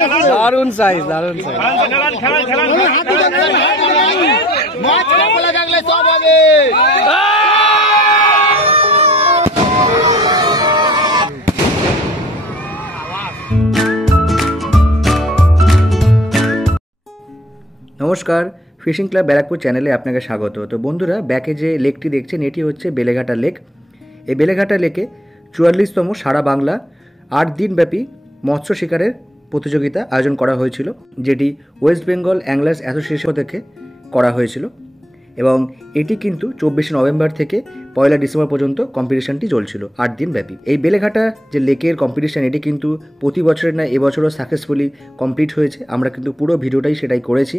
দারুণ সাইজ, দারুণ সাইজ। নমস্কার, ফিশিং ক্লাব ব্যারাকপুর চ্যানেলে আপনাকে স্বাগত। তো বন্ধুরা, ব্যাকে যে লেকটি দেখছেন এটি হচ্ছে বেলেঘাটা লেক। এই বেলেঘাটা লেকে ৪৪তম সারা বাংলা ৮ দিনব্যাপী মৎস্য শিকারের প্রতিযোগিতা আয়োজন করা হয়েছিল, যেটি ওয়েস্ট বেঙ্গল অ্যাংলার্স অ্যাসোসিয়েশন থেকে করা হয়েছিল। এবং এটি কিন্তু ২৪শে নভেম্বর থেকে ১লা ডিসেম্বর পর্যন্ত কম্পিটিশনটি চলছিল ৮ দিনব্যাপী। এই বেলেঘাটা যে লেকের কম্পিটিশান, এটি কিন্তু প্রতি বছরের না এবছরও সাকসেসফুলি কমপ্লিট হয়েছে। আমরা কিন্তু পুরো ভিডিওটাই সেটাই করেছি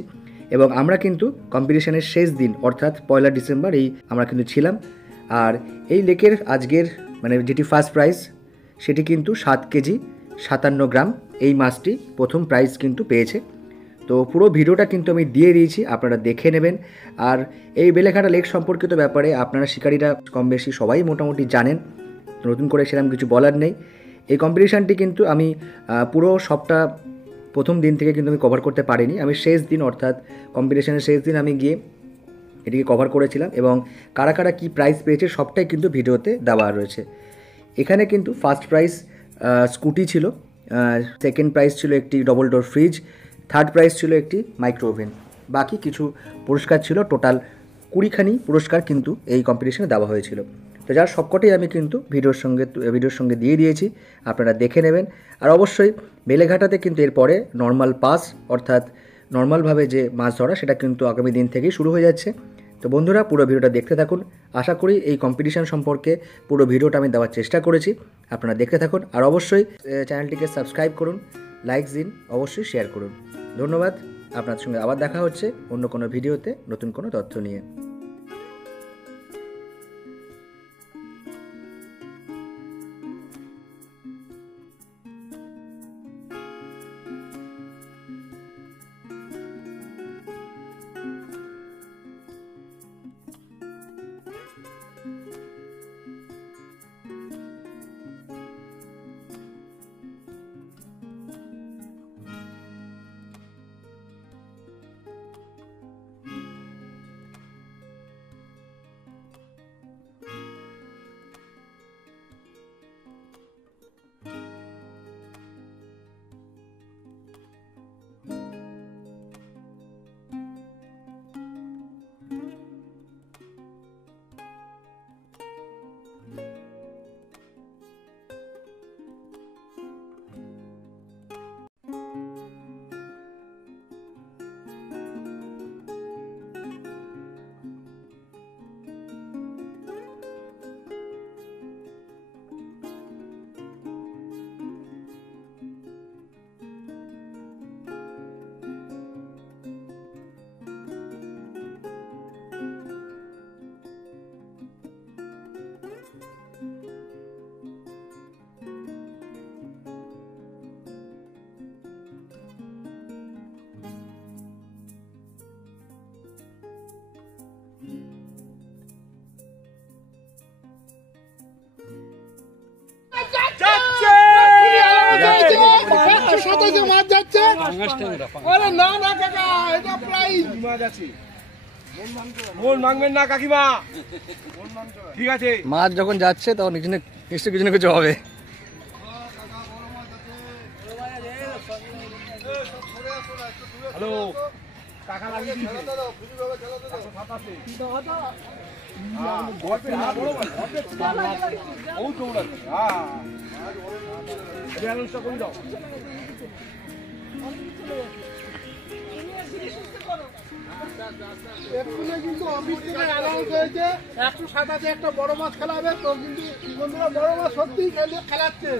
এবং আমরা কিন্তু কম্পিটিশানের শেষ দিন অর্থাৎ ১লা ডিসেম্বর আমরা কিন্তু ছিলাম। আর এই লেকের আজকের যেটি ফার্স্ট প্রাইজ, সেটি কিন্তু ৭ কেজি ৫৭ গ্রাম এই মাছটি প্রথম প্রাইজ কিন্তু পেয়েছে। তো পুরো ভিডিওটা কিন্তু আমি দিয়ে দিয়েছি, আপনারা দেখে নেবেন। আর এই বেলেঘাটা লেক সম্পর্কিত ব্যাপারে আপনারা শিকারীরা কম বেশি সবাই মোটামুটি জানেন, নতুন করে সেরকম কিছু বলার নেই। এই কম্পিটিশানটি কিন্তু আমি পুরো সবটা প্রথম দিন থেকে কিন্তু আমি কভার করতে পারিনি। আমি শেষ দিন অর্থাৎ কম্পিটিশানের শেষ দিন আমি গিয়ে এটিকে কভার করেছিলাম এবং কারা কারা কী প্রাইজ পেয়েছে সবটাই কিন্তু ভিডিওতে দেওয়া রয়েছে। এখানে কিন্তু ফার্স্ট প্রাইজ স্কুটি ছিল, সেকেন্ড প্রাইজ ছিল একটি double door fridge, third prize ছিল একটি মাইক্রো ওভেন, বাকি কিছু পুরস্কার ছিল। টোটাল 20খানি পুরস্কার কিন্তু এই কম্পিটিশনে দেওয়া হয়েছিল। তো যার সবকটাই আমি কিন্তু ভিডিওর সঙ্গে দিয়ে দিয়েছি, আপনারা দেখে নেবেন। আর অবশ্যই বেলেঘাটাতে কিন্তু এরপরে নর্মাল পাস অর্থাৎ নর্মালভাবে যে মাছ ধরা, সেটা কিন্তু আগামী দিন থেকেই শুরু হয়ে যাচ্ছে। তো বন্ধুরা, পুরো ভিডিওটা দেখতে থাকুন। আশা করি এই কম্পিটিশান সম্পর্কে পুরো ভিডিওটা আমি দেওয়ার চেষ্টা করেছি, আপনারা দেখতে থাকুন। আর অবশ্যই চ্যানেলটিকে সাবস্ক্রাইব করুন, লাইক দিন, অবশ্যই শেয়ার করুন। ধন্যবাদ। আপনার সঙ্গে আবার দেখা হচ্ছে অন্য কোনো ভিডিওতে নতুন কোনো তথ্য নিয়ে। মাছ যখন যাচ্ছে তখন কিছু না কিছু হবে। হ্যালো, টাকা লাগিয়ে দিয়েছে। কিন্তু অফিস থেকে অ্যানাউন্স হয়েছে ১০৭ একটা বড় মাছ খেলা হবে। তো কিন্তু বন্ধুরা, বড় মাছ সত্যিই খেলাচ্ছে।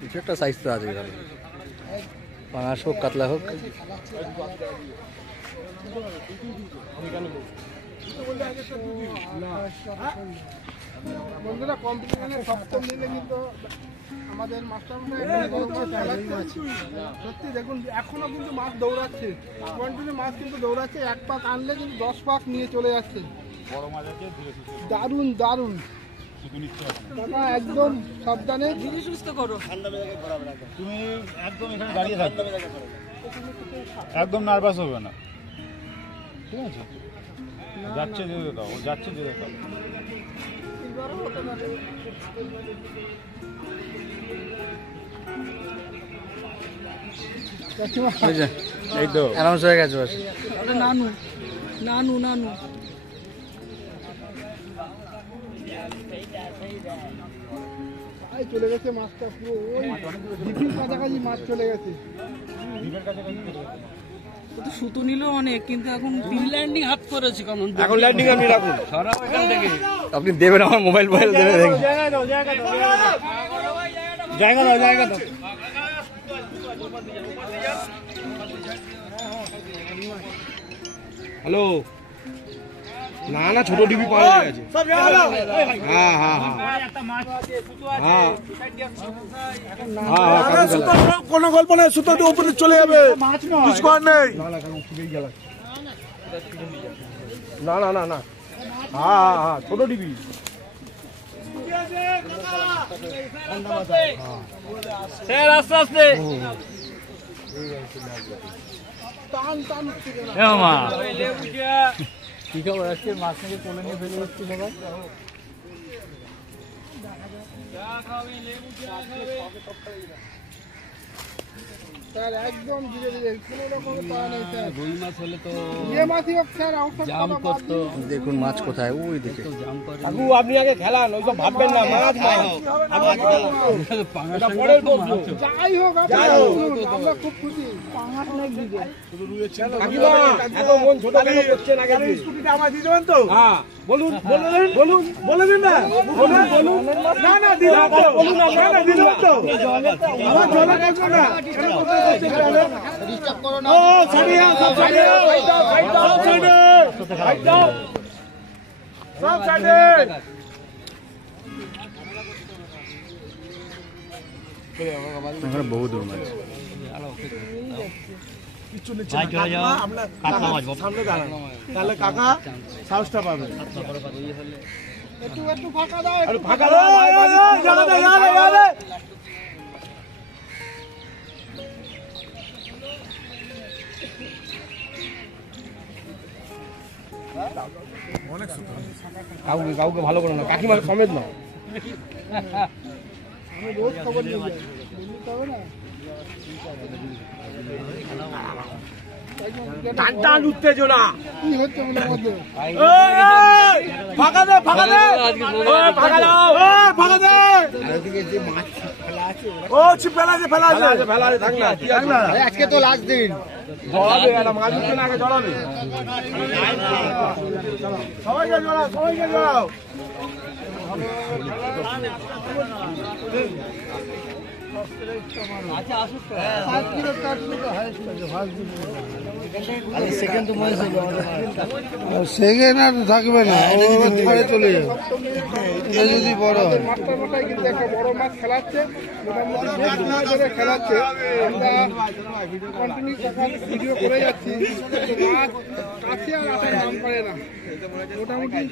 কিছু একটা সাইজ তো আছে, পাঙাশ হোক কাতলা হোক। বন্ধুরা, কম্পিটিশনে সপ্তম দিনে কিন্তু আমাদের মাস্টার সত্যি দেখুন এখনো কিন্তু মাছ দৌড়াচ্ছে, কন্টিনিউ মাছ কিন্তু দৌড়াচ্ছে, এক পাক আনলে কিন্তু 10 পাক নিয়ে চলে যাচ্ছে। বড় মাছ আছে, দারুণ দারুণ দাদা, একদম সাবধানে সুস্থ করো। তুমি একদম এখানে দাঁড়িয়ে থাকবে, একদম নার্ভাস হবে না, ঠিক আছে? যাচ্ছে যেতে দাও, ও যাচ্ছে যেতে দাও। এই তো অ্যানাউন্স হয়ে গেছে। নানু নানু নানু চলে গেছে মাছটা, পুরো ওই দ্বীপের কাছাকাছি মাছ চলে গেছে। সুতো নিল অনেক, কিন্তু এখন ল্যান্ডিং হাত করেছে কেমন। এখন ল্যান্ডিং আপনি রাখুন, আপনি দেবেন আমার মোবাইল দেবে, দেখুন জায়গা দাও, জায়গা দাও। হ্যালো, না না ছোট ডিবি পাওয়া গেছে। হ্যাঁ হ্যাঁ হ্যাঁ, কোনো গল্প নেই, সুতো উপরে চলে যাবে, কিছু করার নেই। না না না না, হ্যাঁ হ্যাঁ ছোট ডিবি। আস্তে আস্তে কি খবর? আজকে মাছ নাকি কোলে নিয়ে ফেলে যাচ্ছি সবাই। স্যার একদম ধীরে ধীরে, কোনো রকম পাওয়া নেই স্যার। রুই মাছ হলে তো যে মাছই হোক স্যার, জাম করতো। দেখুন মাছ কোথায়, ওই দিকে। কাকু আপনি আগে খেলান, ওইসব ভাববেন না, মাছ মাছ পরের প্রশ্ন। যাই হোক আমরা খুব খুশি। পাঙাশ নেই দিকে কাকিমা এত মন ছোট কেন করছেন? আগে স্কুটিটা আমার দিয়ে দেবেন তো? হ্যাঁ বলুন, বলুন বলুন, বলে দিন না, বলুন বলুন। না না দিন তো, বলুন না, না দিন তো। আমার জলে কাছে না, ডিস্টার্ব করো না। ও সাইডে সব সাইডে, সাইড দাও, সাইড দাও, সাইডে সাইড দাও, সব সাইডে। এখানে বহু দূর মাছ। কিছু নিচ্ছে না, কাকা সামনে দাঁড়ান, তাহলে কাকা সাহসটা পাবে। একটু একটু ফাঁকা দাও, আরে ফাঁকা দাও, জায়গা দে, ইয়ালে ইয়ালে। কাউকে কাউকে ভালো করে না, কাকিমা সমেত না। আমি রোজ খবর নিয়ে যাই, বুঝতে হবে না। টান টান উত্তেজনা কি হচ্ছে মনের মধ্যে? ফাঁকা দে, ফাঁকা দে, ফাঁকা দাও, ফাঁকা দে। ও ছিপ ফেলা আছে, ফেলা আছে, ফেলা আছে, থাক না, থাক না। আজকে তো লাস্ট দিন, জড়াবে, একটা মাছ উঠছে না, আগে জড়াবে। সবাইকে জড়াও, সবাইকে জড়াও। সেকেন্ড আর থাকবে না, চলে যাবে যদি বড় হয়। মাস্টার মশাই কিন্তু একটা বড় মাছ খেলাচ্ছে, মোটামুটি ধরে খেলাচ্ছে। আমরা কন্টিনিউ ভিডিও করে যাচ্ছি, মাছ কাছে আর আসার নাম করে না। মোটামুটি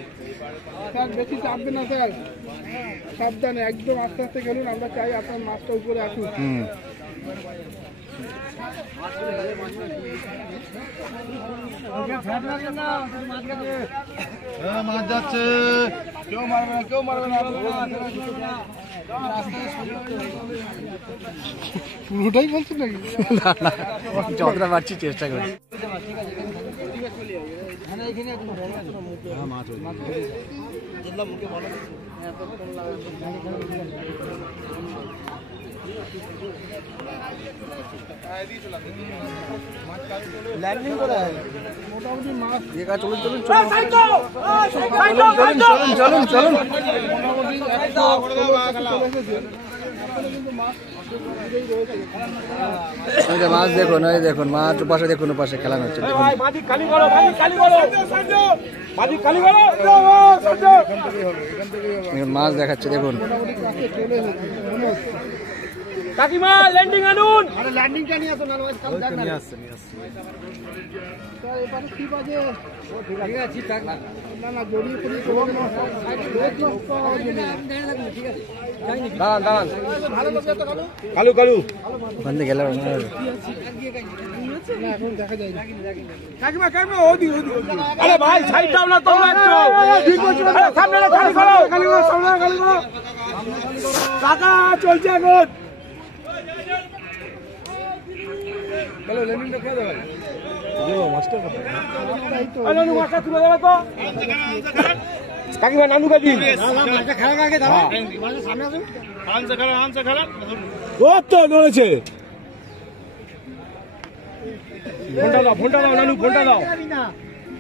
স্যার বেশি চাপবে না স্যার, সাবধানে একদম আস্তে আস্তে খেলুন। আমরা চাই আপনার মাছটা উপরে আসুক। মাছ যাচ্ছে, কেউ মারবে না, কেউ মারবে না। পুরোটাই বলছেন নাকি? যতটা পারছি চেষ্টা করি। ল্যান্ডিং করে মোটামুটি মাছ চলুন চলুন চলুন চলুন চলুন। মোটামুটি 100 চলে এসেছে, কিন্তু মাছ মাছ দেখুন, ওই দেখুন মাছ পাশে, দেখুন পাশে খেলানো হচ্ছে। মাছ দেখাচ্ছে দেখুন। মোটামুটি কাছে চলে এসেছে। কাকিমা ল্যান্ডিং আনুন। ল্যান্ডিংটা নিয়ে আসো, নাহলে কাল দেখ না। এবারে কি বাজে? ঠিক আছে, থাক না। না জড়িয়ে পড়ি কোন না। ঠিক আছে। দাঁড়ান। ভালো লোক তো কালু ওখান থেকে গেলাম না, এখন দেখা যায় না। কাকিমা ওদি। আরে ভাই সাইড দাও না তোমরা একটু। সামনে খালি করো। সামনে খালি করো। কাকা চলছে এখন। চলো লেমিনটা খেয়ে দেবেন। মাস্টার তুলে দেবে তো। কাকিমা নানু কাকি খেলা আগে দাও। সামনে আসুন। ও তো নড়েছে। ফোনটা দাও নানু,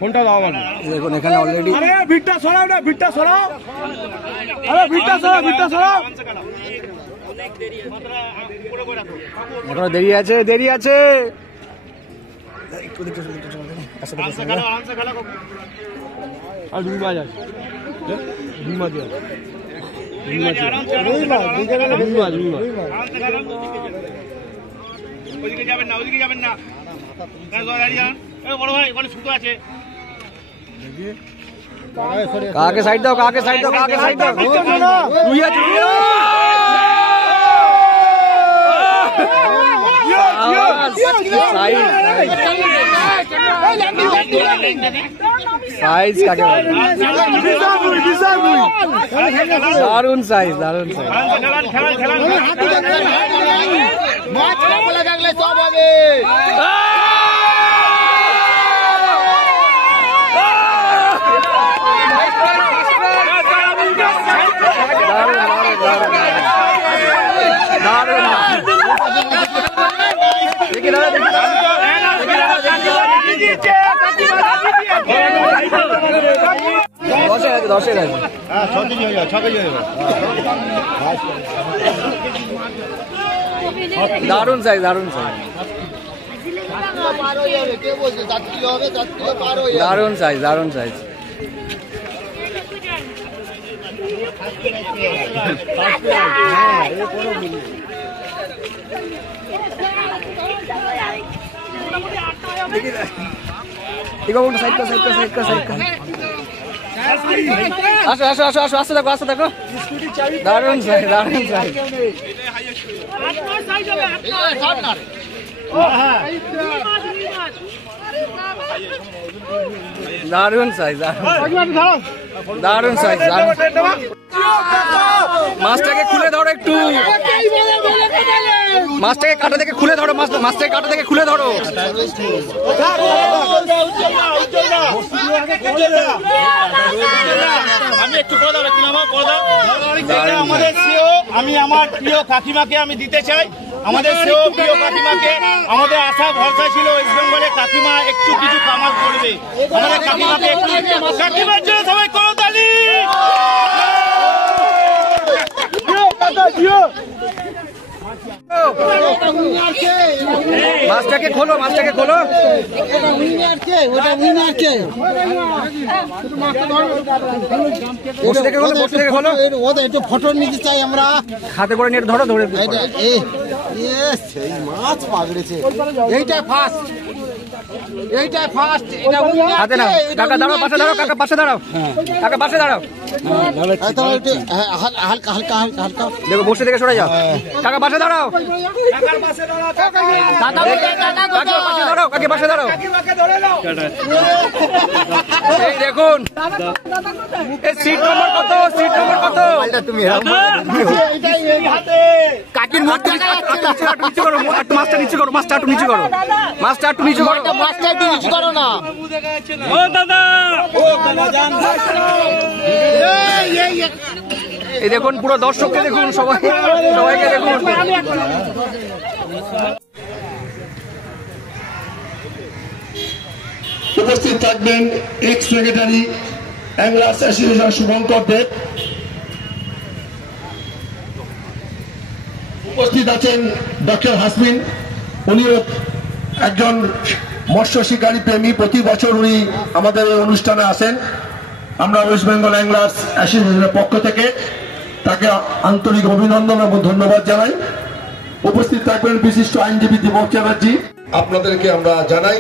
ফোনটা দাও আমার। দেখুন এখানে অলরেডি আরে ভিড়টা সরাও না, ভিড়টা সরাও। এখনো দেরি আছে। আর দুই মাছ আছে। দুই মাছ আছে। ওইদিকে যাবেন না বড় ভাই ওখানে সুতো আছে। কাকে সাইড দাও। রুই আছে। সাইজ কাকে দারুন সাইজ। মাছ কপালে থাকলে সব হবে। দশের আছে। দারুন সাইজ। দারুন সাইজ। আসো আস্তে দেখো। দারুন সাইজ। মাছটাকে খুলে ধরো একটু। মাছটাকে কাটা থেকে খুলে ধরো। আমি একটু করে দাও, আমাদের সিও আমি আমার প্রিয় কাকিমাকে আমি দিতে চাই। আমাদের সিও প্রিয় কাকিমাকে আমাদের আশা ভরসা ছিল ওয়েস্ট বেঙ্গলে কাকিমা একটু কিছু কামাল করবে। আমাদের কাকিমাকে কাকিমার জন্য সবাই করতালি। মাছটাকে খোলো। ফটো নিতে চাই আমরা। হাতে করে নিয়ে ধরো। মাছ পাগড়েছে। এইটাই ফার্স্ট। হাতে নাও। কাকা দাঁড়াও, পাশে দাঁড়াও। হালকা দেখো বসে থেকে সরে যাও। কাকা পাশে দাঁড়াও। কাকে পাশে দাঁড়াও। এই দেখুন সিট নম্বর কত? কাকির মধ্যে মাছটা নিচু করো। না এই দেখুন পুরো দর্শককে দেখুন, সবাইকে দেখুন। উপস্থিত থাকবেন এক্স সেক্রেটারি অ্যাংলার্স অ্যাসোসিয়েশন শুভঙ্কর দেব। উপস্থিত আছেন ডক্টর হাসমিন, উনিও একজন মৎস্য শিকারী প্রেমী। প্রতি বছর উনি আমাদের এই অনুষ্ঠানে আসেন। আমরা ওয়েস্ট বেঙ্গল অ্যাংলার্স অ্যাসোসিয়েশনের পক্ষ থেকে তাকে আন্তরিক অভিনন্দন এবং ধন্যবাদ জানাই। উপস্থিত থাকবেন বিশিষ্ট আইনজীবী দীপক চ্যাটার্জি। আপনাদেরকে আমরা জানাই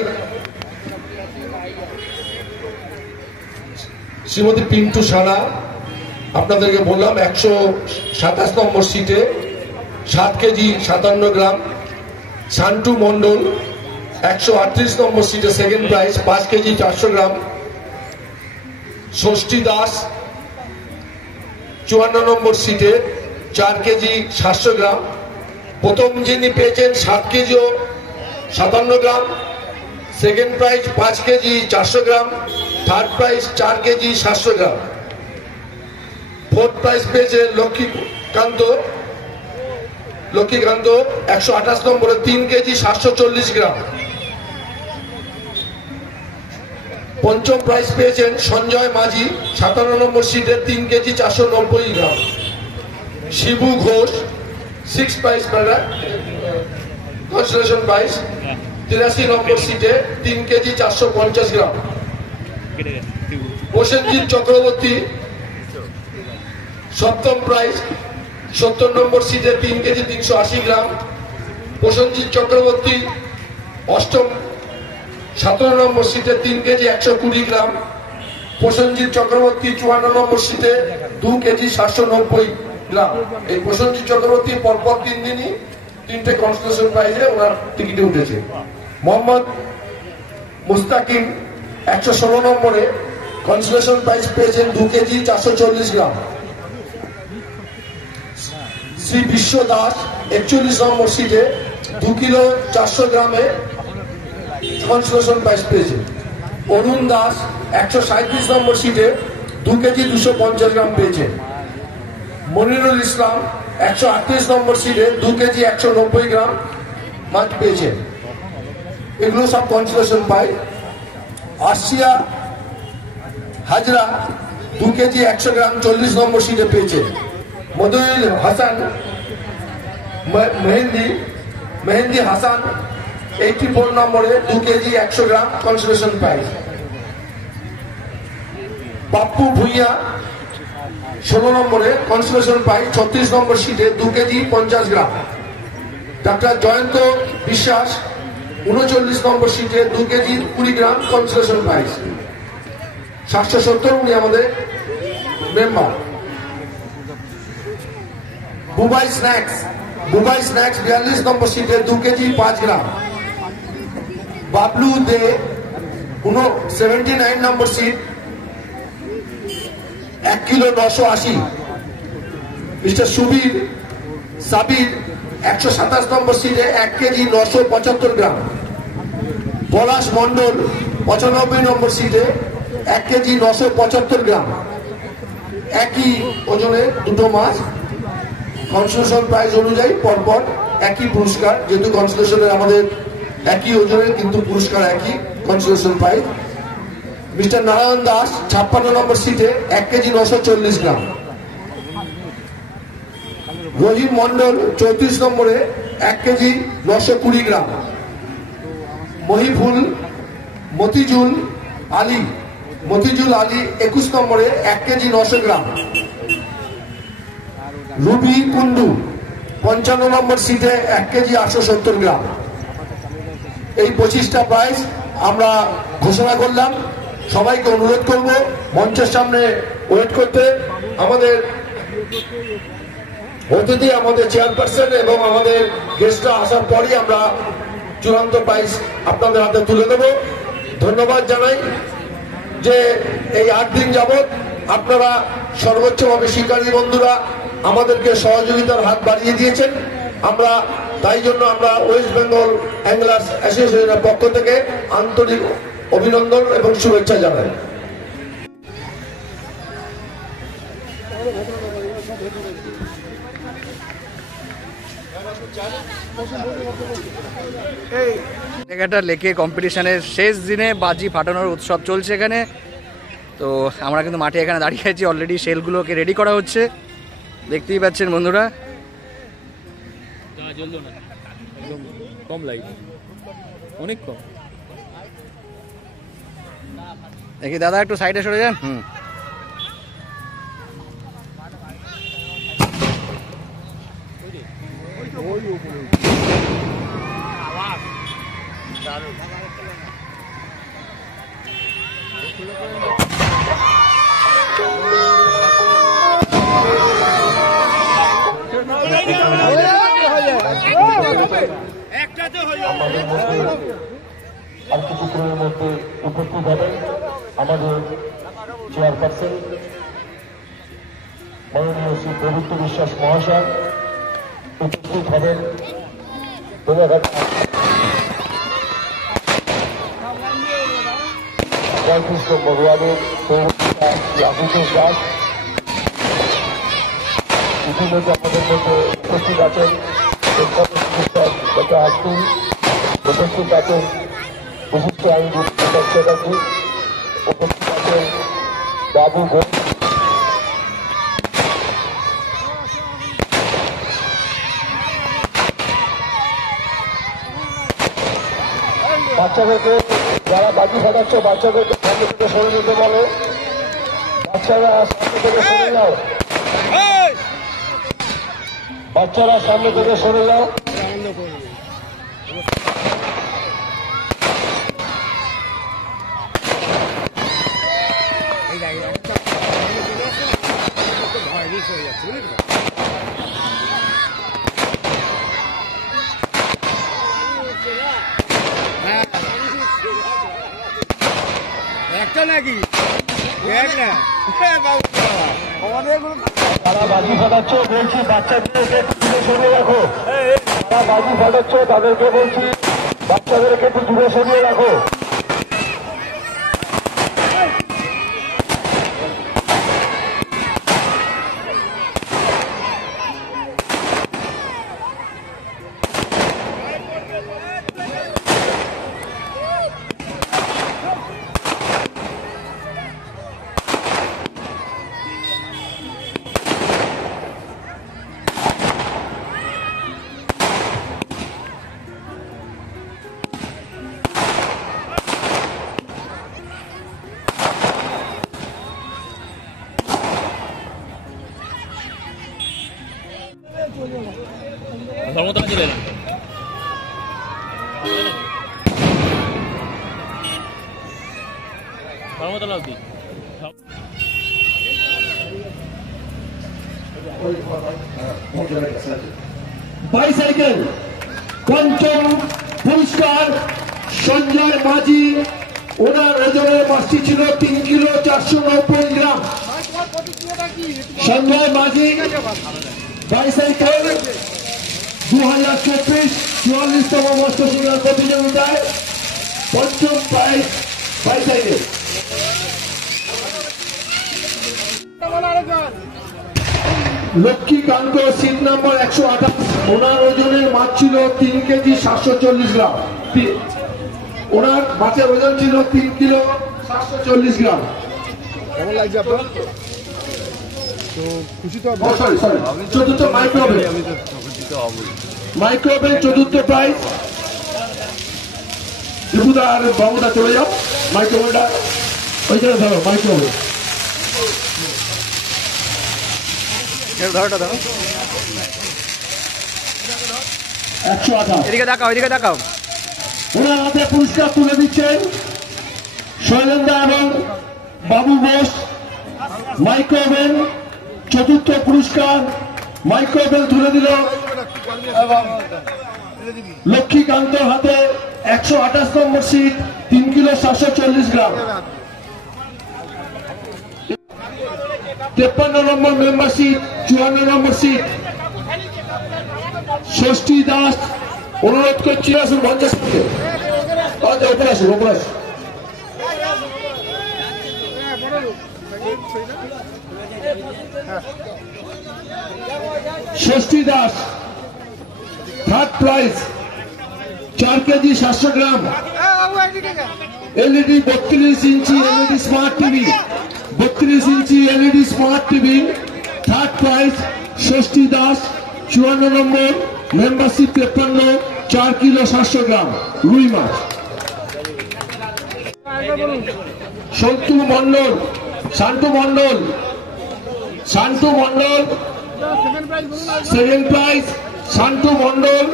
শ্রীমতী পিন্টু সানা, আপনাদেরকে বললাম 127 নম্বর সিটে 7 কেজি 57 গ্রাম। শান্টু মন্ডল 138 নম্বর সিটে সেকেন্ড প্রাইজ 5 কেজি 400 গ্রাম। ষষ্ঠী দাস 54 নম্বর সিটে 4 কেজি 700 গ্রাম। প্রথম যিনি পেয়েছেন 7 কেজি 57 গ্রাম, সেকেন্ড প্রাইজ 5 কেজি 400 গ্রাম, থার্ড প্রাইজ 4 কেজি 700 গ্রাম। ফোর্থ প্রাইজ পেয়েছে লক্ষ্মীকান্ত 128 নম্বরে 3 কেজি 740 গ্রাম। পঞ্চম প্রাইজ পেয়েছেন সঞ্জয় মাঝি 57 নম্বর সিটে 3 KG 490 gram. Shibu Ghosh 6 prize consolation prize 83 number সিটে 3 কেজি 450 গ্রাম। প্রসেনজিৎ চক্রবর্তী সপ্তম প্রাইজ 70 নম্বর সিটে 3 কেজি 380 গ্রাম। প্রসেনজিৎ চক্রবর্তী অষ্টম 17 নম্বর সিটে 3 কেজি 120 গ্রাম। প্রসেনজিৎ চক্রবর্তী 54 নম্বর সিটে 2 কেজি 790 গ্রাম। এই প্রসেনজিৎ চক্রবর্তী পরপর 3 দিনই 3টে কনসোলেশন প্রাইজে ওনার টিকিটে উঠেছে। মোহাম্মদ মুস্তাকিম 116 নম্বরে কনসোলেশন প্রাইজ পেয়েছেন 2 কেজি 440 গ্রাম। শ্রী বিশ্ব দাস 41 নম্বর সিটে 2 কিলো 400 গ্রামে কনসোলেশন প্রাইজ পেয়েছে। অরুণ দাস 137 নম্বর সিটে 2 কেজি 250 গ্রাম পেয়েছে। মনিরুল ইসলাম 138 নম্বর সিটে 2 কেজি 190 গ্রাম মাছ পেয়েছে। এগুলো সব কনসোলেশন পাই। আসিয়া হাজরা 2 কেজি 100 গ্রাম 40 নম্বর সিটে পেয়েছে। মদুল হাসান মেহেন্দি হাসান 84 নম্বরে 2 কেজি 100 গ্রাম কনসোলেশন প্রাইজ। বাপ্পু ভুইয়া 16 নম্বরে কনসোলেশন প্রাইজ 36 নম্বর সিটে 2 কেজি 50 গ্রাম। ডাক্তার জয়ন্ত বিশ্বাস 39 নম্বর সিটে 2 কেজি 20 গ্রাম কনসোলেশন প্রাইজ। 770 উনি আমাদের মেম্বার। বুবাই স্ন্যাক্স 42 নম্বর সিটে 2 KG 5 gram. Bablu Dey 79 number seat 1 kilo 980। Mister Subir Sabir 127 number সিটে 1 কেজি 975 গ্রাম। পলাশ মন্ডল 95 নম্বর সিটে 1 কেজি 975 গ্রাম। একই ওজনে দুটো মাছ কনসোলেশন প্রাইজ অনুযায়ী পরপর একই পুরস্কার, যেহেতু কনসোলেশনের আমাদের একই ওজনের কিন্তু পুরস্কার একই consolation prize. Mister Narayan Das 56 নম্বর সিটে 1 কেজি 940 গ্রাম। রহিম মন্ডল 34 নম্বরে 1 কেজি 920 গ্রাম। মতিজুল আলী 21 নম্বরে 1 কেজি 900 গ্রাম। রুবি কুন্ডু 55 নম্বর সিটে 1 কেজি 870 গ্রাম। এই 25টা প্রাইজ আমরা ঘোষণা করলাম। সবাইকে অনুরোধ করব মঞ্চের সামনে ওয়েট করতে। আমাদের অতিথি, আমাদের চেয়ারপারসন এবং আমাদের গেস্টরা আসার পরই আমরা চূড়ান্ত প্রাইজ আপনাদের হাতে তুলে দেব। ধন্যবাদ জানাই যে এই 8 দিন যাবৎ আপনারা সর্বোচ্চভাবে শিকারী বন্ধুরা আমাদেরকে সহযোগিতার হাত বাড়িয়ে দিয়েছেন। তাই জন্য আমরা ওয়েস্ট বেঙ্গল অ্যাঙ্গলার্স অ্যাসোসিয়েশনের পক্ষ থেকে আন্তরিক অভিনন্দন এবং শুভেচ্ছা জানাই। বেলেঘাটা লেকে কম্পিটিশনের শেষ দিনে বাজি ফাটানোর উৎসব চলছে এখানে। তো আমরা কিন্তু মাঠে এখানে দাঁড়িয়ে আছি, অলরেডি শেলগুলোকে রেডি করা হচ্ছে, দেখতেই পাচ্ছেন বন্ধুরা। কম লাগবে, অনেক কম। দেখি দাদা একটু সাইডে সরে যান। ও আর কিছুক্ষণের মধ্যে উপস্থিত হবেন আমাদের চেয়ারপারসন মাননীয় শ্রী প্রভুত্ব বিশ্বাস মহাশয়। উপস্থিত হবেন বেলেঘাটা 35 নম্বর ওয়ার্ডের পৌরপিতা শ্রী আশুতোষ দাস। ইতিমধ্যে আমাদের মধ্যে উপস্থিত আছেন উপস্থিত আছেন বিশিষ্ট আইনজীবী চ্যাটার্জি, উপস্থিত আছেন বাবু ঘোষ, বাচ্চাদেরকে যারা বাজি ফাটাচ্ছে বাচ্চাদেরকে সামনে থেকে সরে নিতে বলে। বাচ্চারা সামনে থেকে সরে যাও, বাচ্চারা সামনে থেকে সরে যাও। একটা নাকি তারা বাজি ফাটাচ্ছে বলছি বাচ্চাদেরকে একটু দূরে সরিয়ে রাখো। তারা বাজি ফাটাচ্ছে তাদেরকে বলছি বাচ্চাদেরকে একটু দূরে সরিয়ে রাখো। ধর্মতলা চলে এলাম। ধর্মতলা অব্দি বাইসাইকেল পঞ্চম পুরস্কার সঞ্জয় মাঝি। ওনার ওজনের মাছটি ছিল 3 কিলো 490 গ্রাম। সঞ্জয় মাঝি বাইসাইকেল 2024 44তম মৎস্য শিকার প্রতিযোগিতায় পঞ্চম prize bicycle. Lakshmikanta seat number 128। ওনার ওজনের মাছ ছিল 3 কেজি 740 গ্রাম। ওনার মাছের ওজন ছিল 3 কিলো 740 গ্রাম। কেমন লাগছে আপনার? তো খুশি তো চতুর্থ মাইক্রোওভেন, মাইক্রোওভেন চতুর্থ প্রাইজ। দীপুদা আর বাবুদা চলে যাও, মাইক্রোওভেনটা ওইখানে ধরো। মাইক্রোওভেন ধরোটা ধরো, 128। এদিকে দেখাও, এদিকে দেখাও। ওনার হাতে পুরস্কার তুলে দিচ্ছেন শৈলেন্দা এবং বাবু ঘোষ। মাইক্রোওভেন চতুর্থ পুরস্কার মাইক্রোওভেন তুলে দিল লক্ষ্মীকান্তর হাতে। 128 number seat 3 kilo 740 gram. 53 number member seat 54 number seat Shashthi Das. অনুরোধ করছি আসুন মঞ্চের সাথে, ওপরে আসুন, ওপরে আসুন। Shashthi Das third prize 4 KG 700 gram. LED 32 inch LED smart TV, 32 inch LED smart TV third prize Shashthi Das. 54 number membership 53 4 kilo 700 gram রুই মাছ। সন্তু মন্ডল, শান্তু মন্ডল, শান্তু মন্ডল সেকেন্ড প্রাইজ শান্তু মন্ডল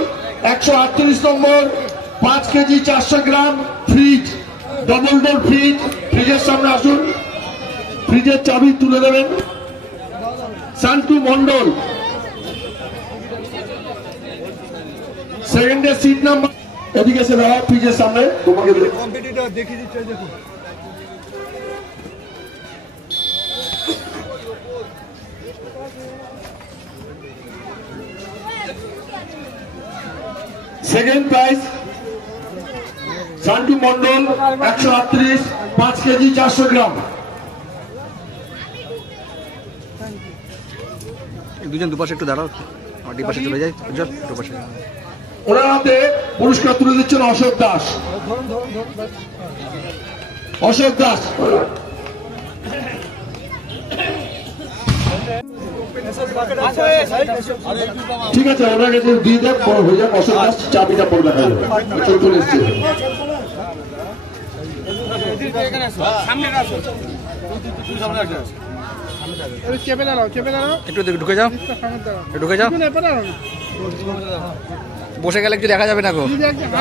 138 নম্বর 5 কেজি 400 গ্রাম ফ্রিজ, ডবল ডোর ফ্রিজ। ফ্রিজের সামনে আসুন, ফ্রিজের চাবি তুলে দেবেন। শান্তু মন্ডল সেকেন্ডের সিট নাম্বার, এদিকে এসে দাঁড়া ফ্রিজের সামনে, তোমাকে কম্পিটিটর দেখিয়ে দিচ্ছে দেখুন। Second prize Shantu Mondal 138 5 KG 400 গ্রাম। দুজন দুপাশে একটু দাঁড়াও, আমার দুপাশে চলে যাই, চল দুপাশে। ওনার হাতে পুরস্কার তুলে দিচ্ছেন অশোক দাস। অশোক দাস ঠিক আছে, ওনাকে দিয়ে দেন, বড় হয়ে যাক। অশোক দাস চাবিটা পড়বে, চলে এসছে। চেপে দাঁড়াও, চেপে দাঁড়াও, একটু ঢুকে যাও, ঢুকে যাও। বসে গেলে একটু দেখা যাবে না গো,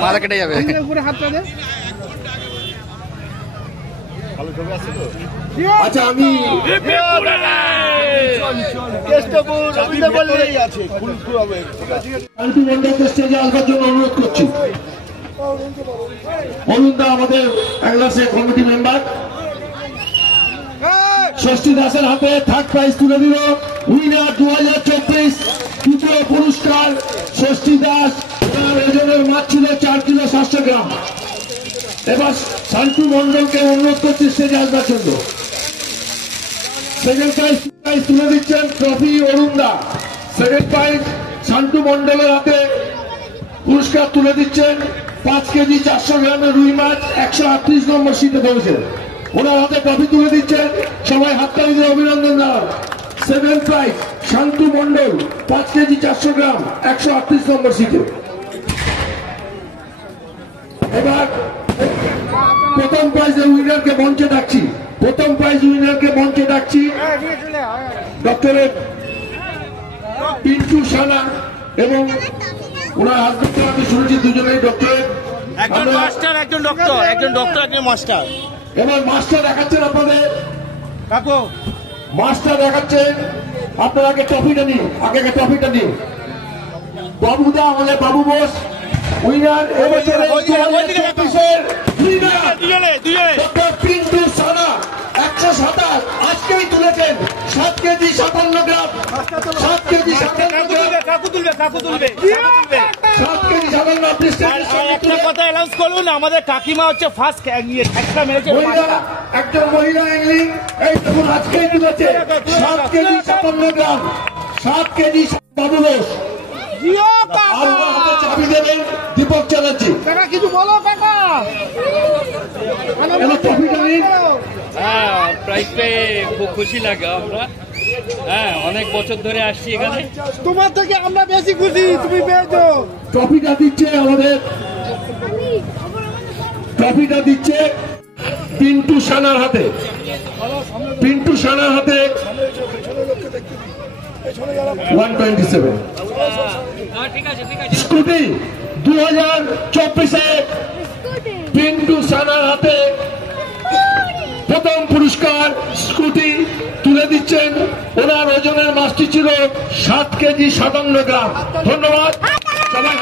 মাথা কেটে যাবে। উপরে হাতটা দে। আচ্ছা, আমি শান্তু মন্ডলকে স্টেজে আসবার জন্য অনুরোধ করছি। অরুণ দা আমাদের এগলাসের কমিটি মেম্বার, ষষ্ঠী দাসের হাতে থার্ড প্রাইজ তুলে দিল। উইনার 2024 তৃতীয় পুরস্কার ষষ্ঠী দাস। ওজনের মাছ ছিল 4 কিলো 700 গ্রাম। এবার শান্তু মন্ডলকে অনুরোধ করছি স্টেজে আসবার জন্য। সেকেন্ড প্রাইজ তুলে দিচ্ছেন ট্রফি অরুণ দা। সেকেন্ড প্রাইজ শান্তু মন্ডলের হাতে পুরস্কার তুলে দিচ্ছেন 5 কেজি 400 গ্রামের রুই মাছ, 138 নম্বর সিটে ধরেছেন। ওনার হাতে ট্রফি তুলে দিচ্ছেন, সবাই হাততালি দিয়ে অভিনন্দন জানান। Second prize Shantu Mondal 5 KG 400 গ্রাম 138 নম্বর সিটে। এবার প্রথম প্রাইজের উইনারকে মঞ্চে ডাকছি। প্রথম প্রাইজ উইনারকে মঞ্চে ডাকছি ডক্টরেট পিন্টু সানা এবং ওনার হাজবেন্ড। আমি শুনেছি দুজনেই ডক্টরেট, একজন মাস্টার, একজন ডক্টর, একজন ডক্টর, একজন মাস্টার। এবার মাস্টার দেখাচ্ছেন আপনাদের, কাকু মাস্টার দেখাচ্ছেন। আপনারা আগে ট্রফিটা নিন, আগে ট্রফিটা নিন। বাবুদা, আমাদের বাবু বোস উইনার এবছরের 2024-এর উইনার ডক্টর পিন্টু সানা 127 আজকেই তুলেছেন 7 কেজি 57 গ্রাম। 7 কেজি 57 গ্রাম, কাকু তুলবে, কাকু তুলবে। 7 কেজি 57। আপনি স্টেজের সামনে একটা কথা অ্যানাউন্স করুন, আমাদের কাকিমা হচ্ছে ফার্স্ট একটা মেরেছে। মহিলা, একজন মহিলা অ্যাংলিং এই দেখুন আজকেই তুলেছে 7 কেজি 57 গ্রাম। 7 কেজি বাবু বোস। আপনার হাতে চাবি দেবেন দীপক চ্যাটার্জি। কিছু বলো কাকা। এবার ট্রফিটা নিন। হ্যাঁ, প্রাইজ পেয়ে খুব খুশি লাগে আমরা। হ্যাঁ, অনেক বছর ধরে আসছি এখানে। তোমার থেকে আমরা বেশি খুশি, তুমি পেয়েছো। ট্রফিটা দিচ্ছে আমাদের, ট্রফিটা দিচ্ছে পিন্টু সানার হাতে। পিন্টু সানার হাতে 127 স্কুটি 2024-এ পিন্টু সানার হাতে প্রথম পুরস্কার স্কুটি তুলে দিচ্ছেন। ওনার ওজনের মাছটি ছিল 7 কেজি 57 গ্রাম। ধন্যবাদ সবাই।